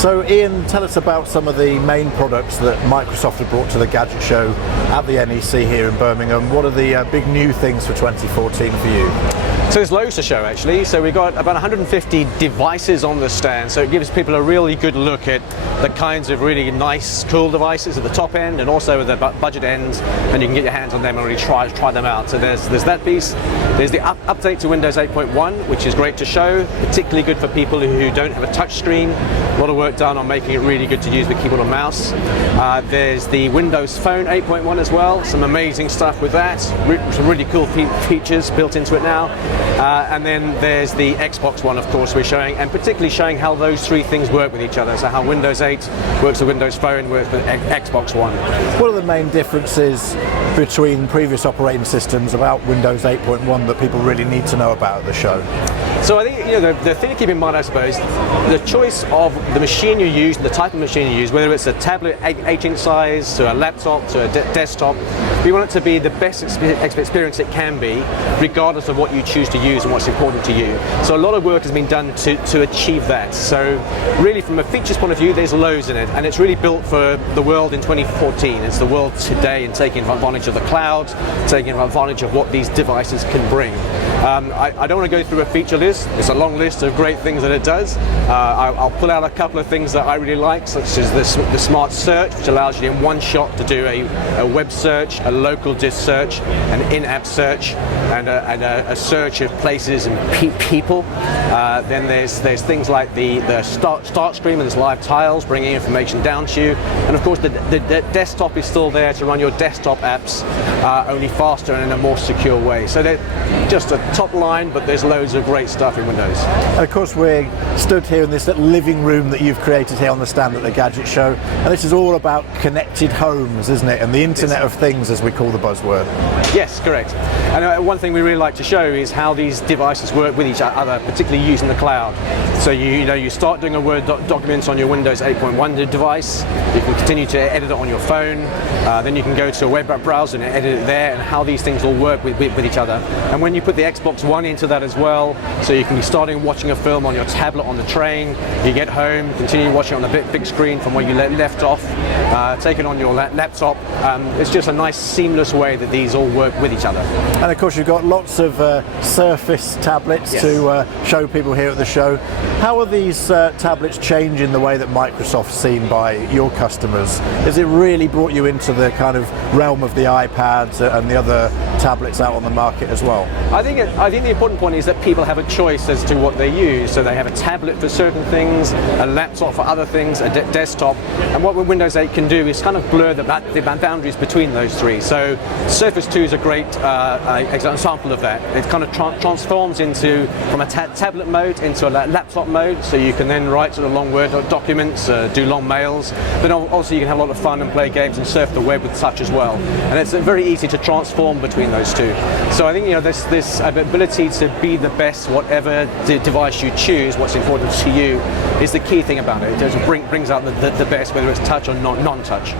So Ian, tell us about some of the main products that Microsoft have brought to the Gadget Show at the NEC here in Birmingham. What are the big new things for 2014 for you? So there's loads to show actually. So we've got about 150 devices on the stand, so it gives people a really good look at the kinds of really nice, cool devices at the top end and also at the budget end, and you can get your hands on them and really try them out. So there's that piece. There's the update to Windows 8.1, which is great to show, particularly good for people who don't have a touch screen. A lot of work done on making it really good to use with keyboard and mouse. There's the Windows Phone 8.1 as well, some amazing stuff with that, some really cool features built into it now. And then there's the Xbox One, of course, we're showing, and particularly showing how those three things work with each other. So how Windows 8 works with Windows Phone, works with Xbox One. What are the main differences between previous operating systems about Windows 8.1 that people really need to know about at the show? So I think the thing to keep in mind, I suppose, the choice of the machine you use, the type of machine you use, whether it's a tablet 8-inch size to a laptop to a desktop, we want it to be the best experience it can be, regardless of what you choose to use and what's important to you. So a lot of work has been done to achieve that. So really, from a features point of view, there's loads in it, and it's really built for the world in 2014. It's the world today, and taking advantage of the cloud, taking advantage of what these devices can bring. I don't want to go through a feature list. It's a long list of great things that it does. I'll pull out a couple of things that I really like, such as the Smart Search, which allows you in one shot to do a web search, a local disk search, an in-app search, and a search of places and people. Then there's things like the start screen with its live tiles, bringing information down to you. And of course, the desktop is still there to run your desktop apps, only faster and in a more secure way. So they're just a top line, but there's loads of great stuff in Windows. And of course, we're stood here in this living room that you've created here on the stand at the Gadget Show, and this is all about connected homes, isn't it? And the Internet of Things, as we call the buzzword. Yes, correct. And one thing we really like to show is how these devices work with each other, particularly using the cloud. So you start doing a Word document on your Windows 8.1 device, you can continue to edit it on your phone, then you can go to a web browser and edit it there, and how these things all work with each other. And when you put the Xbox One into that as well, so you can be starting watching a film on your tablet on the train, you get home, continue watching on the big screen from where you left off, take it on your laptop. It's just a nice seamless way that these all work with each other. And of course, you've got lots of Surface tablets to show people here at the show. How are these tablets changing the way that Microsoft's seen by your customers? Has it really brought you into the kind of realm of the iPads and the other tablets out on the market as well? I think the important point is that people have a choice as to what they use. So they have a tablet for certain things, a laptop for other things, a desktop. And what Windows 8 can do is kind of blur the boundaries between those three. So Surface 2 is a great example of that. It kind of transforms from a tablet mode into a laptop mode, so you can then write sort of long Word documents, do long mails, but also you can have a lot of fun and play games and surf the web with touch as well. And it's very easy to transform between those two. So I think this ability to be the best, whatever device you choose, what's important to you, is the key thing about it. It brings out the best, whether it's touch or non-touch.